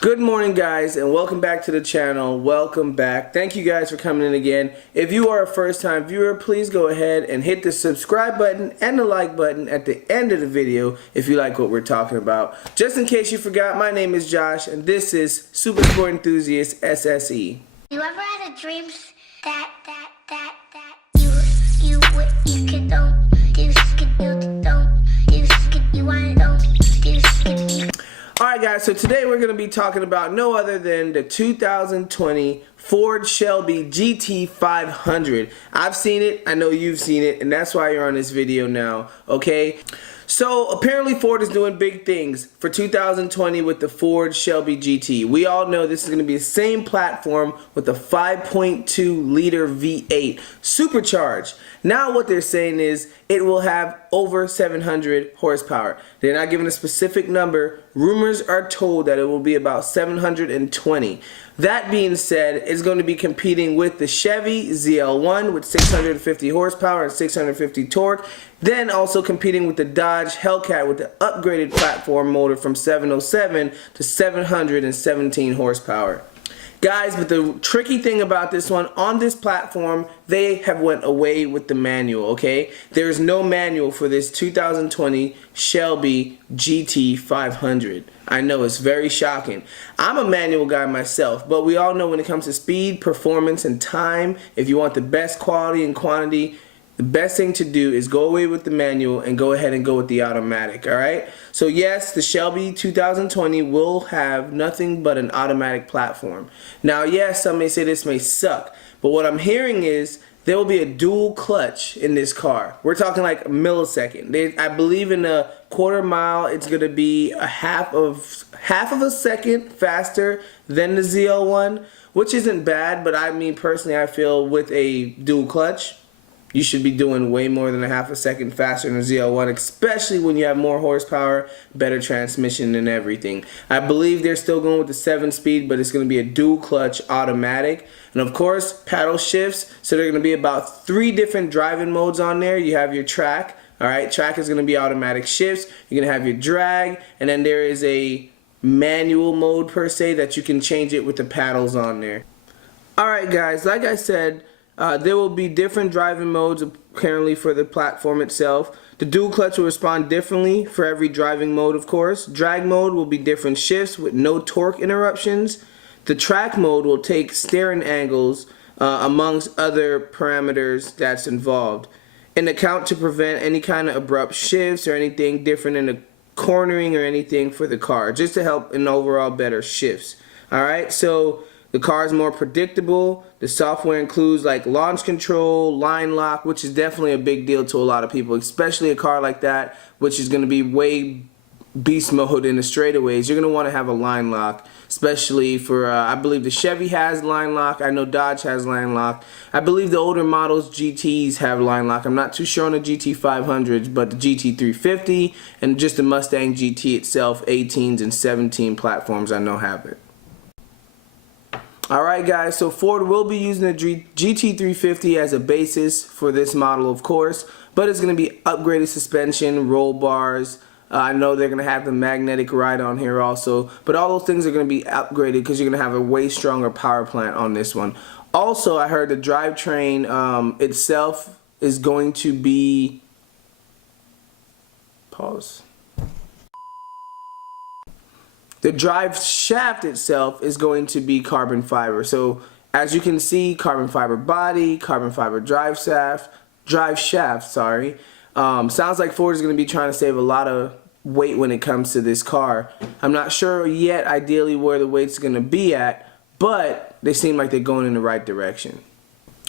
Good morning, guys, and welcome back to the channel. Welcome back. Thank you guys for coming in again. If you are a first-time viewer, please go ahead and hit the subscribe button and the like button at the end of the video if you like what we're talking about. Just in case you forgot, my name is Josh, and this is Super Sport Enthusiast SSE. You ever had a dream that you could don't do you want don't do. Alright guys, so today we're going to be talking about no other than the 2020 Ford Shelby GT500. I've seen it, I know you've seen it, and that's why you're on this video now, okay? So apparently Ford is doing big things for 2020 with the Ford Shelby GT. We all know this is going to be the same platform with a 5.2 liter V8 supercharged. Now what they're saying is it will have over 700 horsepower. They're not giving a specific number. Rumors are told that it will be about 720. That being said, it's going to be competing with the Chevy ZL1 with 650 horsepower and 650 torque. Then also competing with the Dodge Hellcat with the upgraded platform motor from 707 to 717 horsepower. Guys, but the tricky thing about this one, on this platform, they have went away with the manual, okay? There's no manual for this 2020 Shelby GT500. I know, it's very shocking. I'm a manual guy myself, but we all know when it comes to speed, performance, and time, if you want the best quality and quantity, the best thing to do is go away with the manual and go ahead and go with the automatic, alright? So yes, the Shelby 2020 will have nothing but an automatic platform. Now yes, some may say this may suck, but what I'm hearing is there will be a dual clutch in this car. We're talking like a millisecond. I believe in a quarter mile it's going to be a half of a second faster than the ZL1, which isn't bad, but I mean personally I feel with a dual clutch you should be doing way more than a half a second faster than a ZL1, especially when you have more horsepower, better transmission and everything. I believe they're still going with the 7-speed, but it's going to be a dual clutch automatic. And of course, paddle shifts. So there are going to be about 3 different driving modes on there. You have your track. Alright, track is going to be automatic shifts. You're going to have your drag. And then there is a manual mode per se that you can change it with the paddles on there. Alright guys, like I said, there will be different driving modes apparently for the platform itself. The dual clutch will respond differently for every driving mode, of course. Drag mode will be different shifts with no torque interruptions. The track mode will take steering angles amongst other parameters that's involved. An account to prevent any kind of abrupt shifts or anything different in the cornering or anything for the car, just to help in overall better shifts. Alright, so the car is more predictable. The software includes like launch control, line lock, which is definitely a big deal to a lot of people, especially a car like that, which is going to be way beast mode in the straightaways. You're going to want to have a line lock, especially for, I believe the Chevy has line lock. I know Dodge has line lock. I believe the older models, GTs, have line lock. I'm not too sure on the GT500s, but the GT350 and just the Mustang GT itself, 18s and 17 platforms I know have it. Alright guys, so Ford will be using the GT350 as a basis for this model, of course, but it's going to be upgraded suspension, roll bars. I know they're going to have the magnetic ride on here also, but all those things are going to be upgraded because you're going to have a way stronger power plant on this one. Also, I heard the drivetrain itself is going to be... Pause. The drive shaft itself is going to be carbon fiber. So as you can see, carbon fiber body, carbon fiber drive shaft, sorry. Sounds like Ford is going to be trying to save a lot of weight when it comes to this car. I'm not sure yet ideally where the weight's going to be at, but they seem like they're going in the right direction.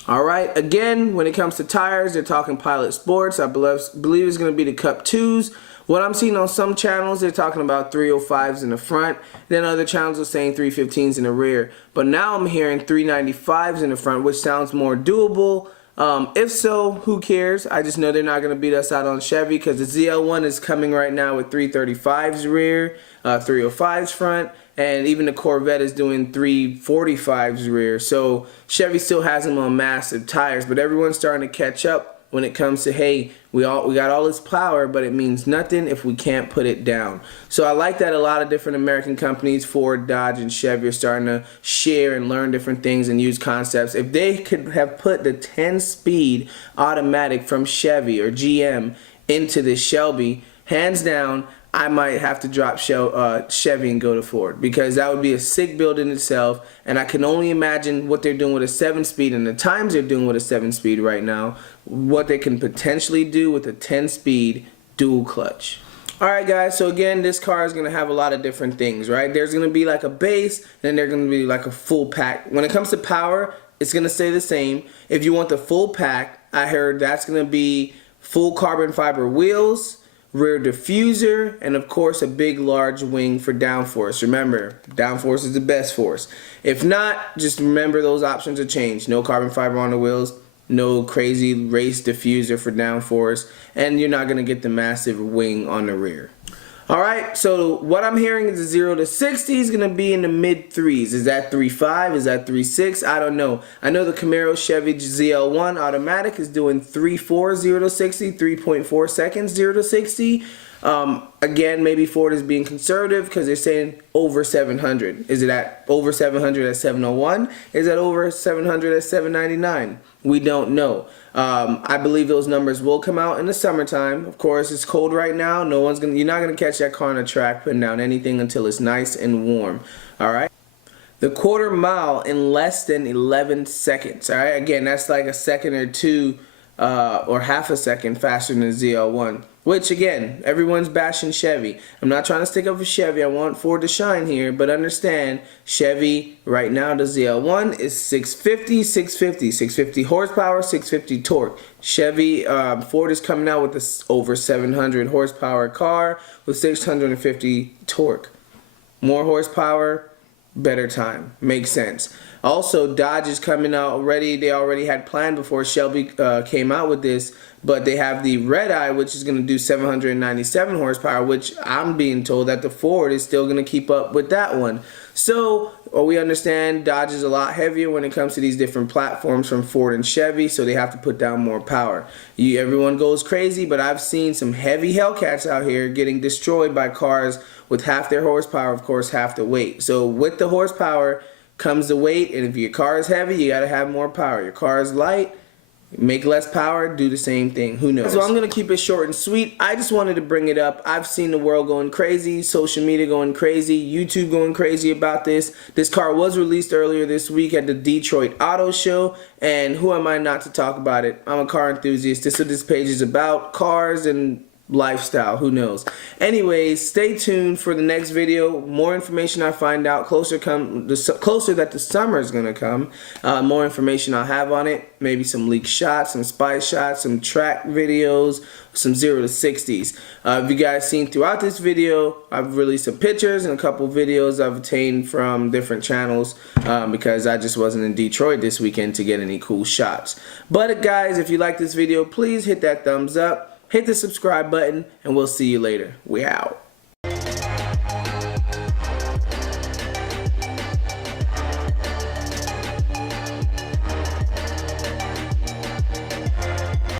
Alright, again, when it comes to tires, they're talking Pilot Sports. I believe it's going to be the Cup 2s. What I'm seeing on some channels, they're talking about 305s in the front. Then other channels are saying 315s in the rear. But now I'm hearing 395s in the front, which sounds more doable. If so, who cares? I just know they're not going to beat us out on Chevy because the ZL1 is coming right now with 335s rear, 305s front, and even the Corvette is doing 345s rear. So Chevy still has them on massive tires, but everyone's starting to catch up when it comes to, hey, we got all this power, but it means nothing if we can't put it down. So I like that a lot of different American companies, Ford, Dodge, and Chevy, are starting to share and learn different things and use concepts. If they could have put the 10-speed automatic from Chevy or GM into this Shelby, hands down, I might have to drop Chevy and go to Ford, because that would be a sick build in itself, and I can only imagine what they're doing with a 7-speed and the times they're doing with a 7-speed right now, what they can potentially do with a 10-speed dual clutch. Alright guys, so again, this car is going to have a lot of different things, right? There's going to be like a base, then there's going to be like a full pack. When it comes to power, it's going to stay the same. If you want the full pack, I heard that's going to be full carbon fiber wheels, rear diffuser, and of course a big large wing for downforce. Remember, downforce is the best force. If not, just remember those options are changed. No carbon fiber on the wheels, no crazy race diffuser for downforce, and you're not going to get the massive wing on the rear. Alright, so what I'm hearing is the 0 to 60 is going to be in the mid 3s. Is that 3.5? Is that 3.6? I don't know. I know the Camaro Chevy ZL1 automatic is doing 3.4 0 to 60, 3.4 seconds 0 to 60. Again, maybe Ford is being conservative because they're saying over 700. Is it at over 700 at 701? Is it over 700 at 799? We don't know. I believe those numbers will come out in the summertime. Of course, it's cold right now. You're not gonna catch that car on a track putting down anything until it's nice and warm. All right. The quarter mile in less than 11 seconds. All right. Again, that's like a second or two, or half a second faster than the ZL1. Which, again, everyone's bashing Chevy. I'm not trying to stick up for Chevy. I want Ford to shine here. But understand, Chevy right now, the ZL1 is 650 horsepower, 650 torque. Chevy, Ford is coming out with this over 700 horsepower car with 650 torque. More horsepower, better time. Makes sense. Also, Dodge is coming out already. They already had planned before Shelby came out with this, but they have the Red Eye, which is going to do 797 horsepower, which I'm being told that the Ford is still going to keep up with that one. So, we understand Dodge is a lot heavier when it comes to these different platforms from Ford and Chevy, so they have to put down more power. Everyone goes crazy, but I've seen some heavy Hellcats out here getting destroyed by cars with half their horsepower, of course, half the weight. So, with the horsepower comes the weight, and if your car is heavy, you got to have more power. Your car is light, make less power, do the same thing. Who knows? So I'm going to keep it short and sweet. I just wanted to bring it up. I've seen the world going crazy, social media going crazy, YouTube going crazy about this. This car was released earlier this week at the Detroit Auto Show, and who am I not to talk about it? I'm a car enthusiast. This is what this page is about, cars and lifestyle, who knows. Anyways, stay tuned for the next video. More information I find out, closer that the summer is gonna come, more information I'll have on it. Maybe some leaked shots, some spy shots, some track videos, some 0 to 60s. If you guys seen throughout this video, I've released some pictures and a couple videos I've obtained from different channels, because I just wasn't in Detroit this weekend to get any cool shots. But guys, if you like this video, please hit that thumbs up. Hit the subscribe button, and we'll see you later. We out.